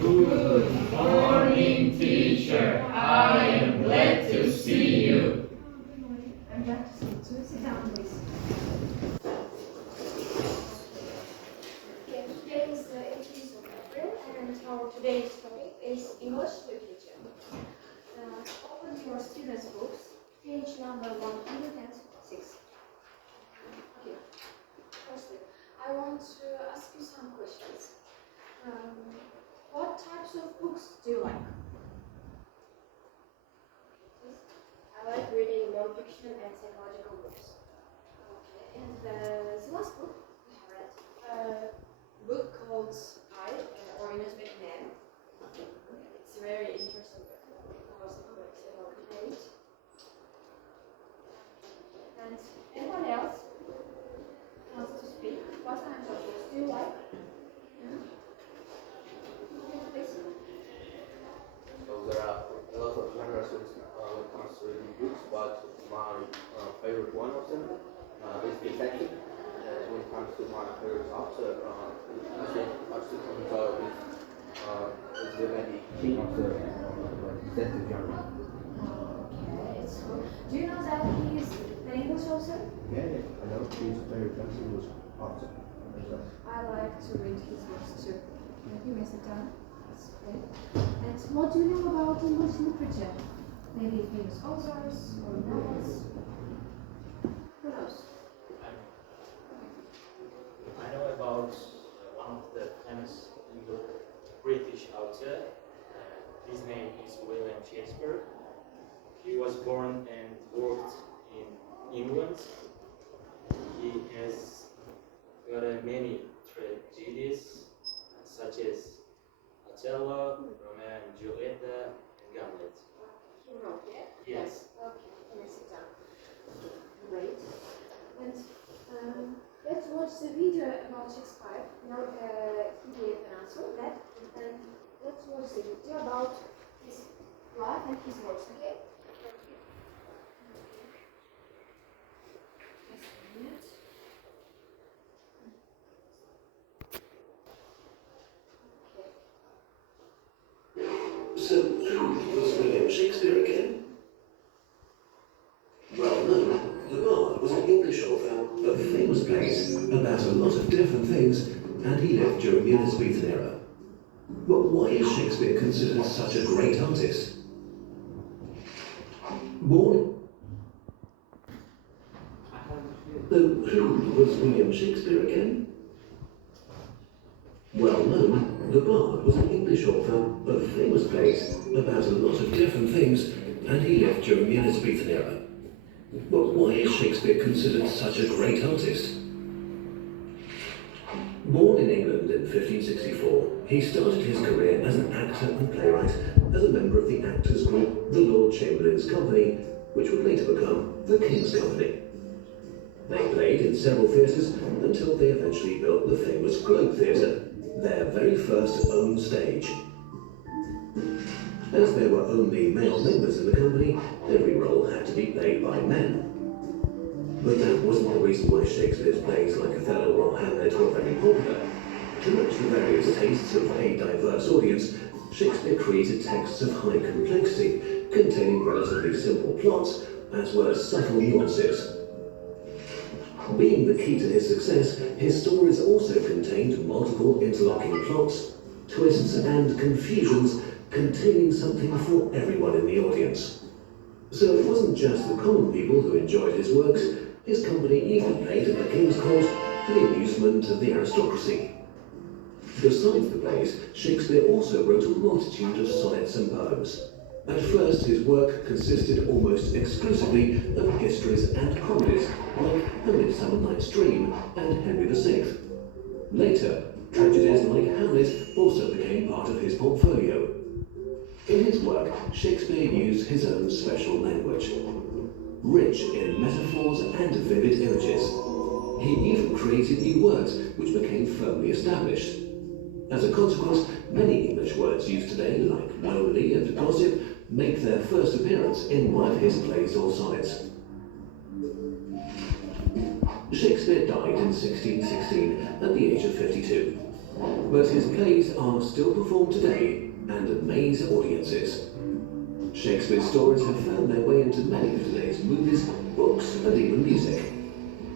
Good morning, teacher. I am glad to see you. I'm glad to see you too. Sit down, please. Okay, today is the 18th of April, and our today's topic is English literature. Open your students' books, page number 106. Okay. Firstly, I want to ask you some questions. What types of books do you like? I like reading non-fiction and psychological books. Okay, and the last book you have read? A book called I, or Innocent Man. It's a very interesting book because it talks about hate. And anyone else wants to speak? What kinds of books do you like? Please. So there are a lot of genres when it comes to reading books, but my favorite one of them is detective. When it comes to my favorite author, I think Archie Conan is the maybe king of the detective genre. Okay, so do you know that he is an English author? Yeah, I know he's a very famous English author. I like to read his books too. Thank you, Mr. Tan. That's great. And what do you know about English literature? Maybe famous authors or novels? Who knows? I know about one of the famous British author. His name is William Shakespeare. He was born and worked in England. He has got many tragedies such as Othello, Romeo and Juliet, and Hamlet. He wrote, yeah? Yes. Okay, let me sit down. Great. And let's watch the video about Shakespeare. Now he gave an answer on that. And let's watch the video about his life and his works, okay? Just a minute. So, who was William Shakespeare again? Well known, the Bard was an English author of famous plays about a lot of different things, and he lived during the Elizabethan era. But why is Shakespeare considered such a great artist? Born. So, who was William Shakespeare again? Well known, the Bard was an English author of famous plays about a lot of different things, and he lived during the Elizabethan era. But why is Shakespeare considered such a great artist? Born in England in 1564, he started his career as an actor and playwright as a member of the actors group the Lord Chamberlain's Company, which would later become the King's Company. They played in several theatres until they eventually built the famous Globe Theatre, their very first own stage. As there were only male members in the company, every role had to be played by men. But that wasn't the reason why Shakespeare's plays like Othello or Hamlet were very popular. To match the various tastes of a diverse audience, Shakespeare created texts of high complexity, containing relatively simple plots, as well as subtle nuances. Being the key to his success, his stories also contained multiple interlocking plots, twists and confusions, containing something for everyone in the audience. So it wasn't just the common people who enjoyed his works, his company even played at the King's Court for the amusement of the aristocracy. Besides the plays, Shakespeare also wrote a multitude of sonnets and poems. At first, his work consisted almost exclusively of histories and comedies, like A Midsummer Night's Dream and Henry VI. Later, tragedies like Hamlet also became part of his portfolio. In his work, Shakespeare used his own special language, rich in metaphors and vivid images. He even created new words which became firmly established. As a consequence, many English words used today, like lonely and gossip, make their first appearance in one of his plays or sonnets. Shakespeare died in 1616 at the age of 52. but his plays are still performed today and amaze audiences. Shakespeare's stories have found their way into many of today's movies, books, and even music.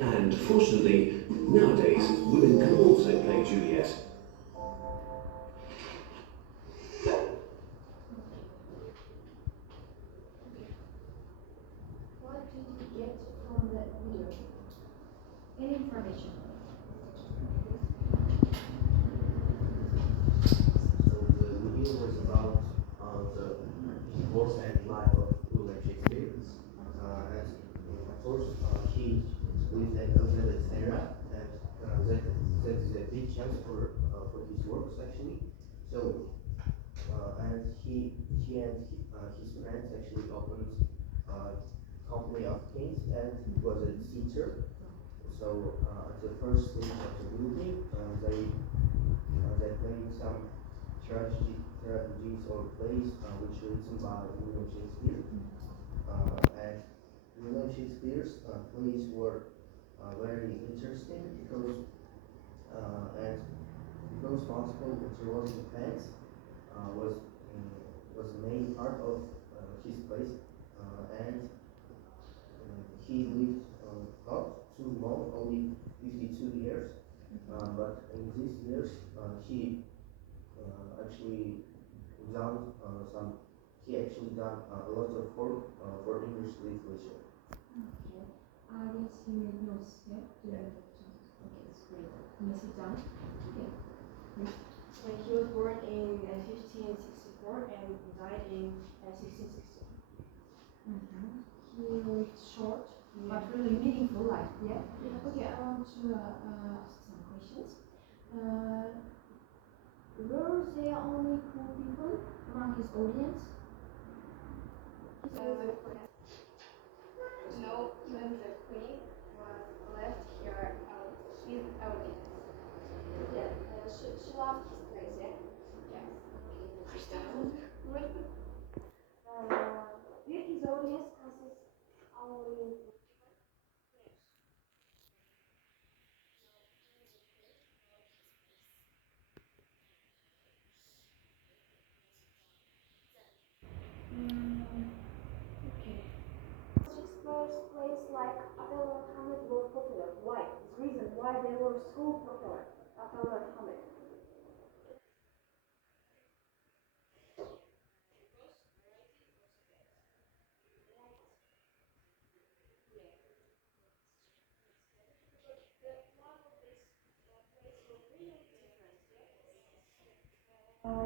And fortunately, nowadays, women can also play Juliet. What did you get from the video? Any information? So the video was about the work and life of William Shakespeare. And of course, he lived at Alexandria, and that is a big chance for his works actually. So and he and his friends actually opened company of kings and was a teacher. So at the first stage of the movie, they played some tragedies or plays which were written by William Shakespeare. And William Shakespeare's plays were very interesting and because multiple meteorological events was was the main part of his plays, and he lived not too long, only 52 years, but in these years he actually done some. He actually done a lot of work for English literature. Okay. I guess you made notes, yeah? During that time. Okay, that's great. Can you sit down? Okay. So he was born in 1564 and died in 1660. He lived short, but really meaningful life, yeah? Okay, I want to ask some questions. Were there only poor people among his audience? No, even the queen was left here his audience. Yeah, she loved his plays, yeah? Yes. With his audience consists only. Okay. Shakespeare's plays like Othello and Hamlet were popular. Why? The reason why they were so popular, Othello and Hamlet.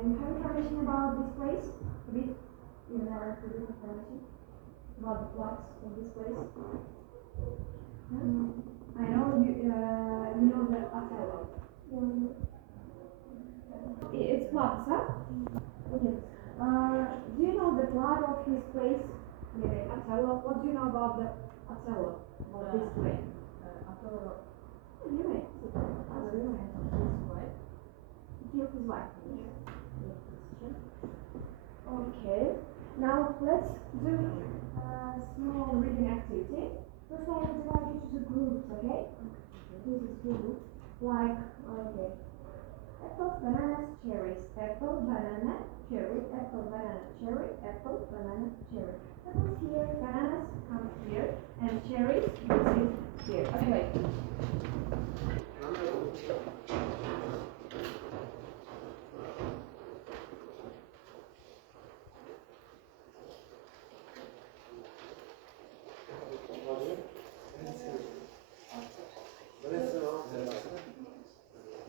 You have information about this place? A bit? You know, a bit information about the plots of this place? I know you know the Othello. It's plots, huh? Okay. Do you know the plot of his place? Maybe Othello. What do you know about the Othello? About this play? Othello. You may. Othello and his wife. Killed his wife. Okay. Now let's do a small reading activity. First I will divide you to groups, okay? This is group. Like, okay. Apple, bananas, cherries. Apple, banana, cherry. Apple, banana, cherry. Apple, banana, cherry. Apples here, bananas come here, and cherries is here. Okay.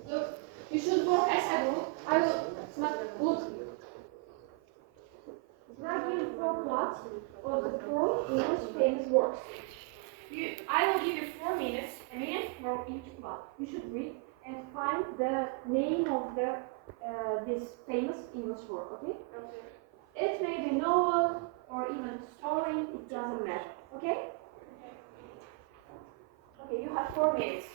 Look, you should work as I do. I will not look. Now give 4 plots of the 4 English famous works. I will give you 4 minutes, a minute for each plot. You should read and find the name of the this famous English work, okay? Okay. It may be novel or even story, it doesn't matter, okay? Okay, you have 4 minutes.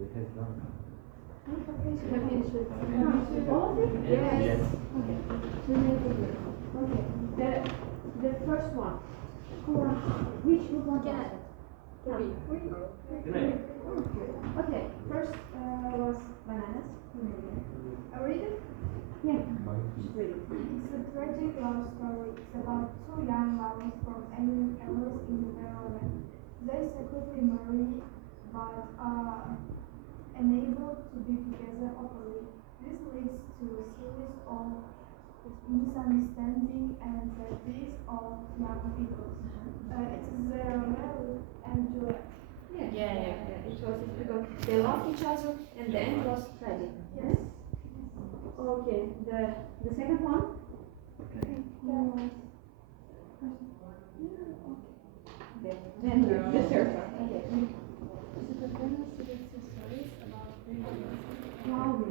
It has done. All of it? Yes. Okay. Okay. The first one. Which group one? Three. Okay. First was bananas. I read it. Yeah. Monkey. Read it. It's a tragic love story. It's about two young lovers from alien families in the Netherlands. They secretly marry but are unable to be together openly. This leads to a series of misunderstanding and the deaths of young people. It is Romeo and Juliet. Yeah. It was because they loved each other and the end was tragic. Yes. Okay. The second one? Okay. Then the third one. Okay. Wow.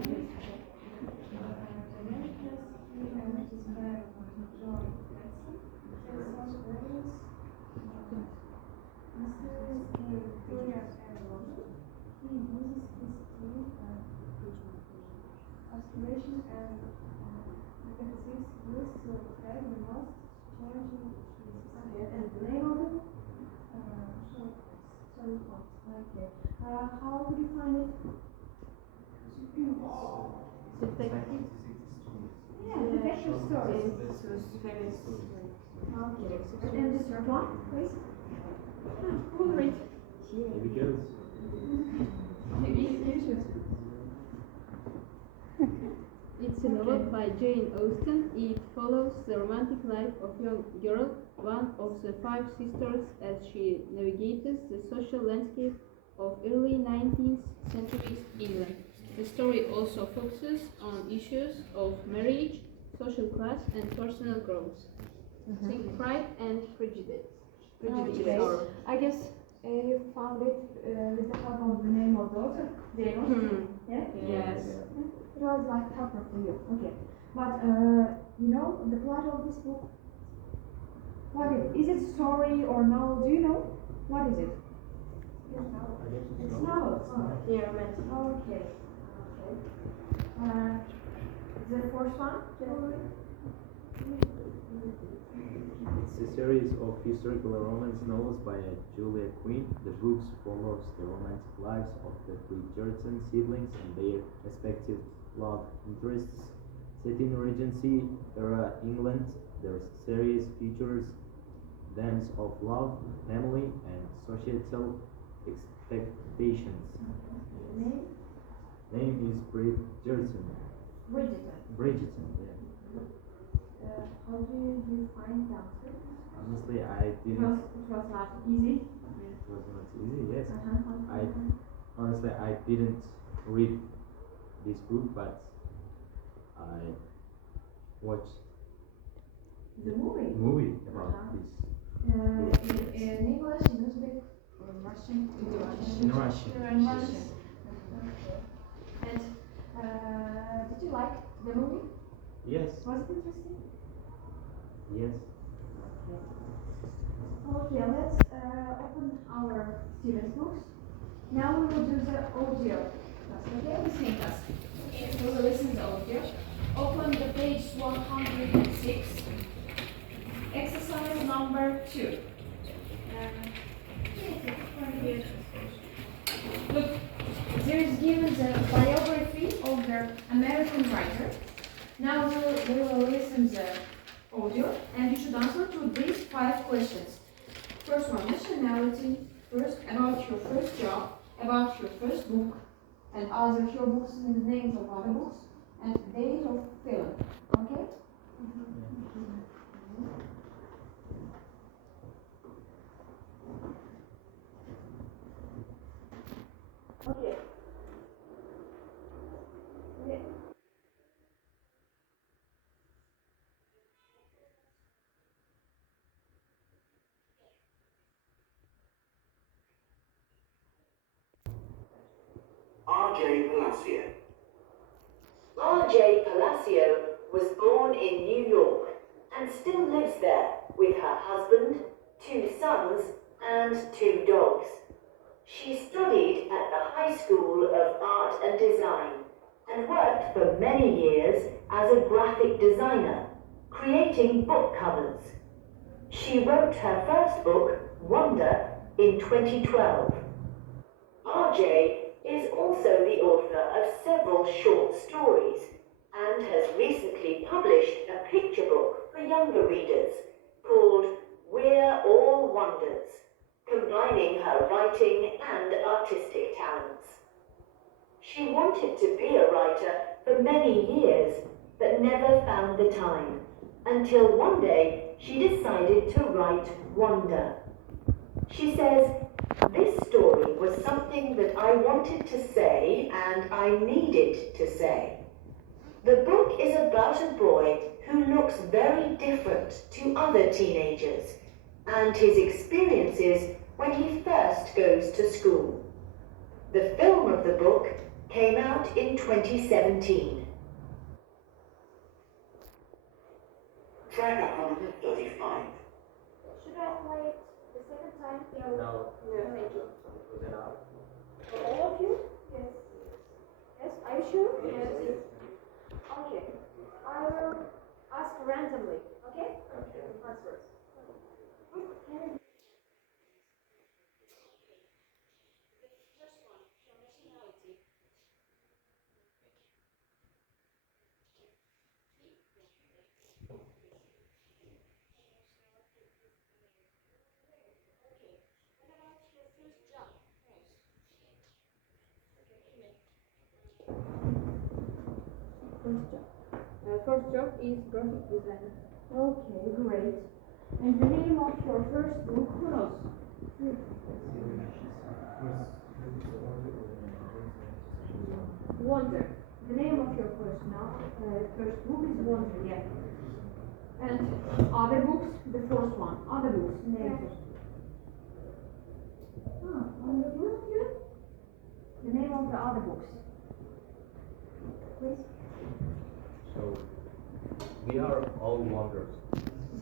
Aspiration and negative used to affect the most challenging cases. And the name of it? Okay. How would you find it? Detective. Yeah, detective stories. Okay. And the third one, please? Who will read? Here we go. It's a novel by Jane Austen. It follows the romantic life of young girl, one of the five sisters, as she navigates the social landscape of early 19th century England. The story also focuses on issues of marriage, social class, and personal growth. Think Pride and Prejudice. Or I guess you found it with the help of the name of the author, Jane Austen. Yeah? yes. It was like tougher for you. Okay. But you know the plot of this book? What is it story or novel? Do you know? What is it? It's novel. Yeah, romantic. Okay. The first one? It's a series of historical romance novels by Julia Quinn. The books follows the romantic lives of the Bridgerton siblings and their respective love interests. Set in Regency era England, the series features themes of love, family, and societal expectations. Name? Name is Bridgerton. Bridgerton. Yeah. How do you find the answer? Honestly, I It didn't. was not easy. It was not easy. Yes. Uh-huh. Honestly, I didn't read this book, but I watched The movie. movie about Uh-huh. this In English, in Uzbek, or Russian? in Russian. In Russian. And did you like the movie? Yes. Was it interesting? Yes. Okay, let's open our students' books. Now we will do the audio class, okay? Listening class. Okay, we will listen to the audio. Open the page 106. Exercise number 2. Look, there is given the biography of the American writer. Now we will listen the audio and you should answer to these 5 questions. First one, nationality. First, about your first job, about your first book, and other your books and the names of other books, and date of film. Okay? Okay. Okay. R.J. Palacio. R.J. Palacio was born in New York and still lives there with her husband, 2 sons, and 2 dogs. She studied at the high School of Art and Design and worked for many years as a graphic designer, creating book covers. She wrote her first book, Wonder, in 2012. RJ is also the author of several short stories and has recently published a picture book for younger readers called We're All Wonders, combining her writing and artistic talents. She wanted to be a writer for many years, but never found the time, until one day she decided to write Wonder. She says, "This story was something that I wanted to say and I needed to say. The book is about a boy who looks very different to other teenagers and his experiences when he first goes to school. The film of the book came out in 2017. Track 135. Should I play it the second time? No. Thank you. Was it out? For all of you? Yes. Yes, are you sure? Yes. Okay. I will ask randomly, okay? Okay. Answers. First job is graphic designer. Okay, great. And the name of your first book, who knows? Wonder. The name of your first book is Wonder, yeah. And other books, the first one. Other books, names. Good. The name of the other books. Please. So, we are all wonders.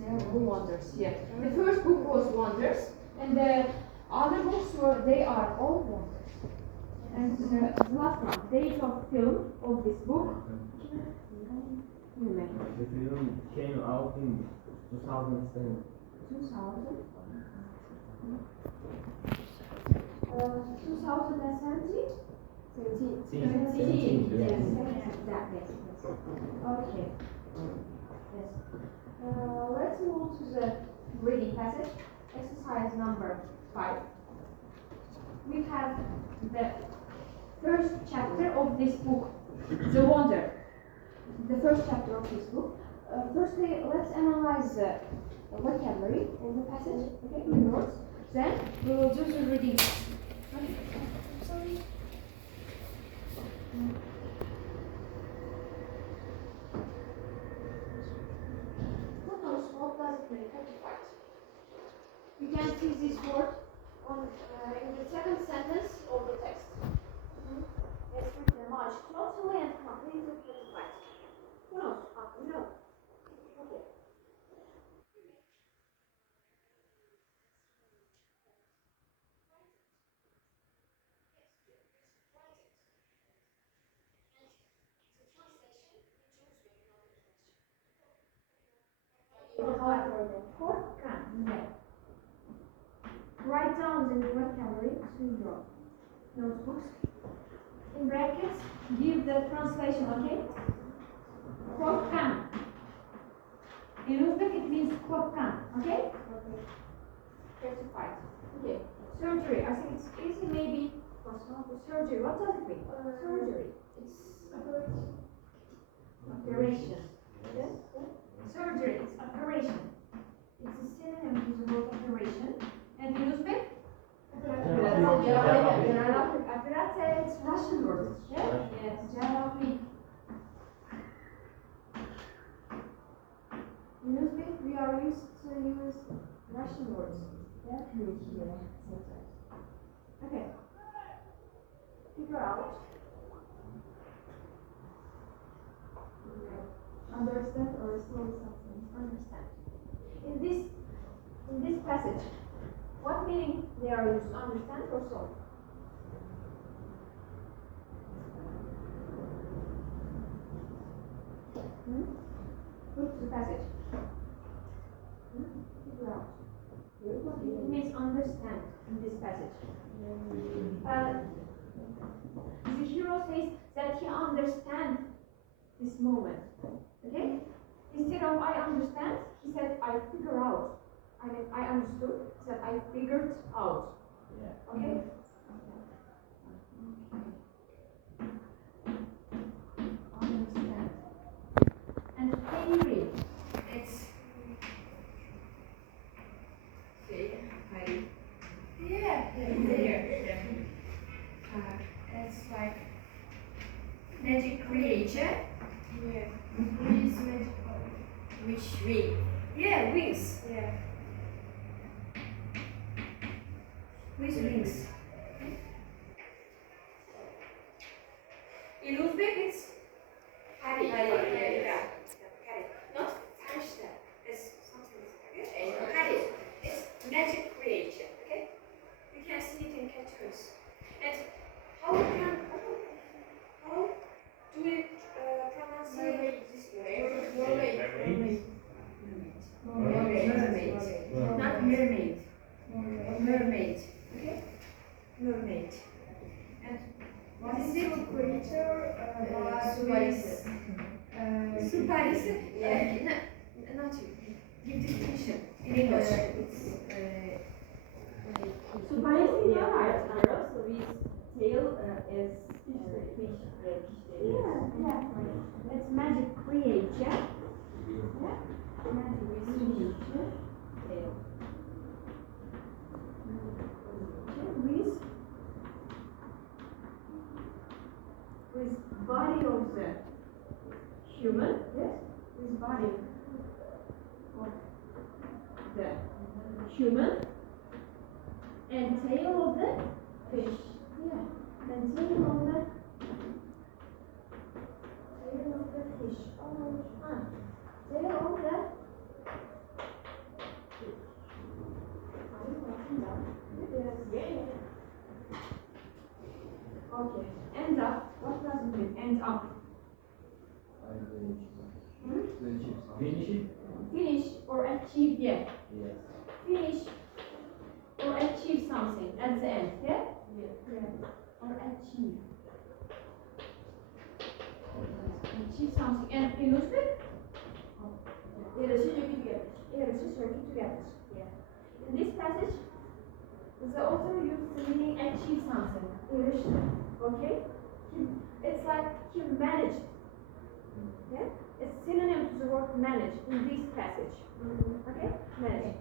All Wonders, yeah. The first book was Wonders, and the other books they are all Wonders. And the last one, date of film of this book. The film came out in 2007. 2000. 2017? 17, yes. Okay. Yes. Let's move to the reading passage. Exercise number 5. We have the first chapter of this book, The Wonder. The first chapter of this book. Firstly, let's analyze the vocabulary of the passage, okay, in words. Then we will do the reading. Sorry. What does it mean? You can see this word on in the second sentence of the text. It's written much totally and completely certified. Who knows? No. Okay. Write down the vocabulary to your notebooks. In brackets, give the translation, okay? Korkan. In Uzbek, it means korkan, okay? Okay. Certified. Okay. Surgery. I think it's easy, maybe. Surgery. What does it mean? Surgery. It's operation. Yes? Surgery. It's operation. It's a synonym to the word operation. And in Uzbek? Operator, it's Russian word. Yes? Yes. Jarrahi. In Uzbek, we are used to use Russian words. Yeah? Okay. Figure out. Understand or solve something. Understand. In this passage, what meaning they are used? Understand or solve? passage? Figure out. What means understand in this passage? The hero says that he understands this moment. Okay? Instead of I understand, he said I figure out. I mean, I understood, he said I figured out. Yeah. Okay? Understand. And favorite, it's it's like magic creature. Yeah. Wings magical. Which wing? Yeah, wings. Yeah. With wings. In Uzbek, it's hari. Hari, Yeah. yeah. Hari. Not farishta. It's something. Okay. Hari. It's magic creature. Okay. You can see it in cartoons. And how do we pronounce this word? Mermaid. Not mermaid. Mermaid. Okay. Mermaid. And what is it? Creature, Suparis. Suparis. Yeah. Not you. Give definition in English. Suparis is a hard girl, so his tail is fish. Yeah. It's magic creature. Yeah. Magic creature. Tail. With body of the human, yes, with body of the human and tail of the fish. Yeah, and tail of the fish. Tail of the Okay, end up. What does it mean? End up. Finish it? Finish or achieve, yeah. Yes. Finish or achieve something at the end, yeah? Or achieve. Achieve something. And in Uzbek? Yarışı söküp together. Yeah. In this passage, the author used the meaning achieve something. Yarışı. Okay? It's like he managed. Yeah? It's synonym to the word manage in this passage. Okay? Manage.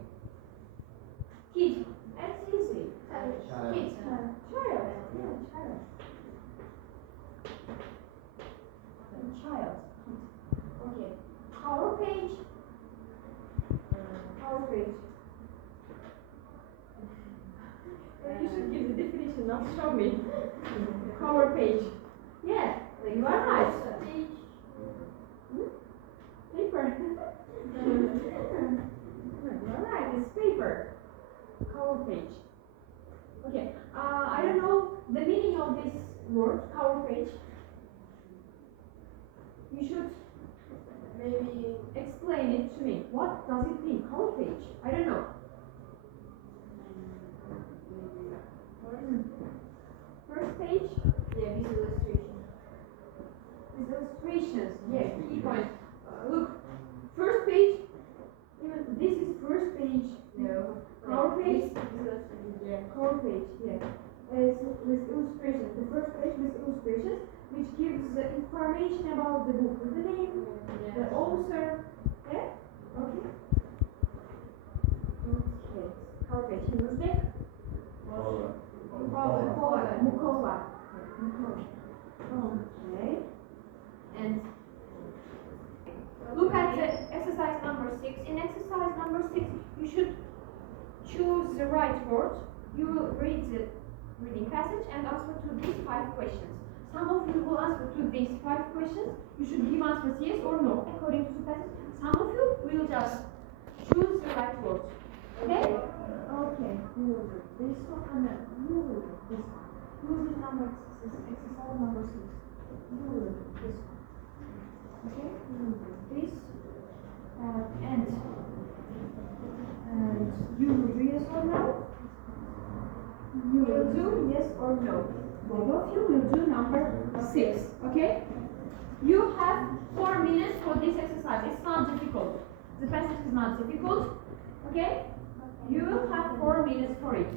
Kid. That's easy. Child. Kid. Child. Yeah, child. Child. Okay. Cover page. Cover page. You should give the definition, not show me. Cover page. Yeah, you are right. Paper. You are right, it's paper. Cover page. Okay, I don't know the meaning of this word, cover page. You should maybe explain it to me. What does it mean, cover page? I don't know. First page? Yeah, with illustration. With illustrations, yeah, key point. Look, first page, even this is first page. No. Cover page? Yeah. Cover page, yeah. It's with illustrations. The first page with illustrations, which gives the information about the book, the name, the author, yeah? Okay. Okay. Cover page. In Uzbek? Mukova. Okay. And look at the exercise number 6. In exercise number 6, you should choose the right word. You will read the reading passage and answer to these 5 questions. Some of you will answer to these 5 questions. You should give answers yes or no according to the passage. Some of you will just choose the right word. Okay? Okay. You will do this one and then you will do this one. Use number exercise number 6. You will do this one. Okay? You will do this And you will do yes or no? You will do yes or no. Both of you will do number 6. Okay? You have 4 minutes for this exercise. It's not difficult. The passage is not difficult. Okay? You will have 4 minutes for it.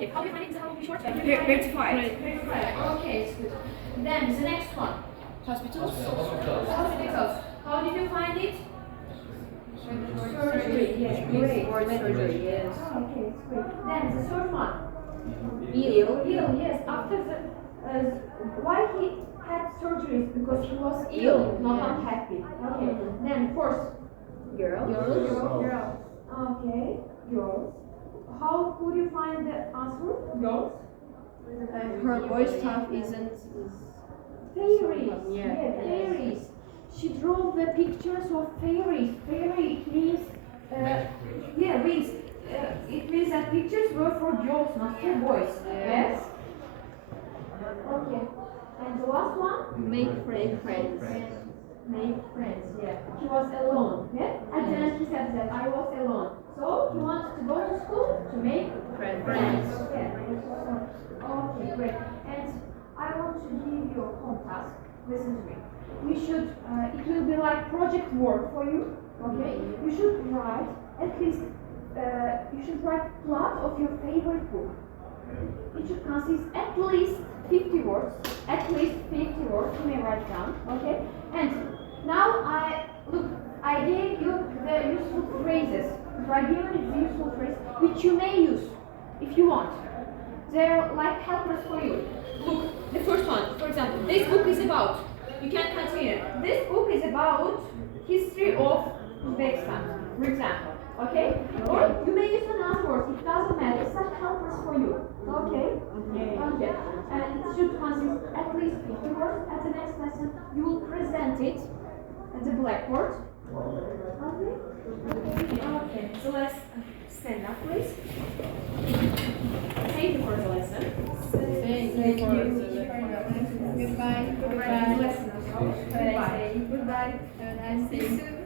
Okay, how do you find it? How be short? Where to find? Okay, it's good. Then the next one. Hospitals. Hospitals. How did you find it? Surgery. Yes, great. Surgery. Yes. Okay, it's great. Then the third one. Ill. Ill. Yes. After the why he had surgeries? Because he was ill, not unhappy. Okay. Then fourth. Girls. Girls. Okay. Girls. How could you find the answer? Girls? Her voice stuff isn't. Fairies. Yeah. Fairies. She drew the pictures of fairies. Fairy means, means, it means that pictures were for girls, not for boys. Yes? Okay. And the last one? Make friends. Make friends, yeah. He was alone, yeah? At the end he said that I was alone. So he wants to go to school to make friends. Yeah. Okay, great. And I want to give you a home task. Listen to me. You should, it will be like project work for you, okay? You should write at least, you should write plot of your favorite book. It should consist at least 50 words. At least 50 words, you may write down, okay? And now I gave you the useful phrases. I gave you the useful phrase which you may use if you want. They're like helpers for you. Look, the first one, for example, this book is about, you can continue. This book is about history of Uzbekistan, for example. Okay? Or you may use another word, it doesn't matter, it's like helpers for you. Okay? Okay. And it should consist at least 50 words. At the next lesson, you will present it at the blackboard. Okay? Okay. So let's stand up, please. Thank you for the lesson. Thank you. Goodbye. Goodbye. Goodbye. Have a nice day.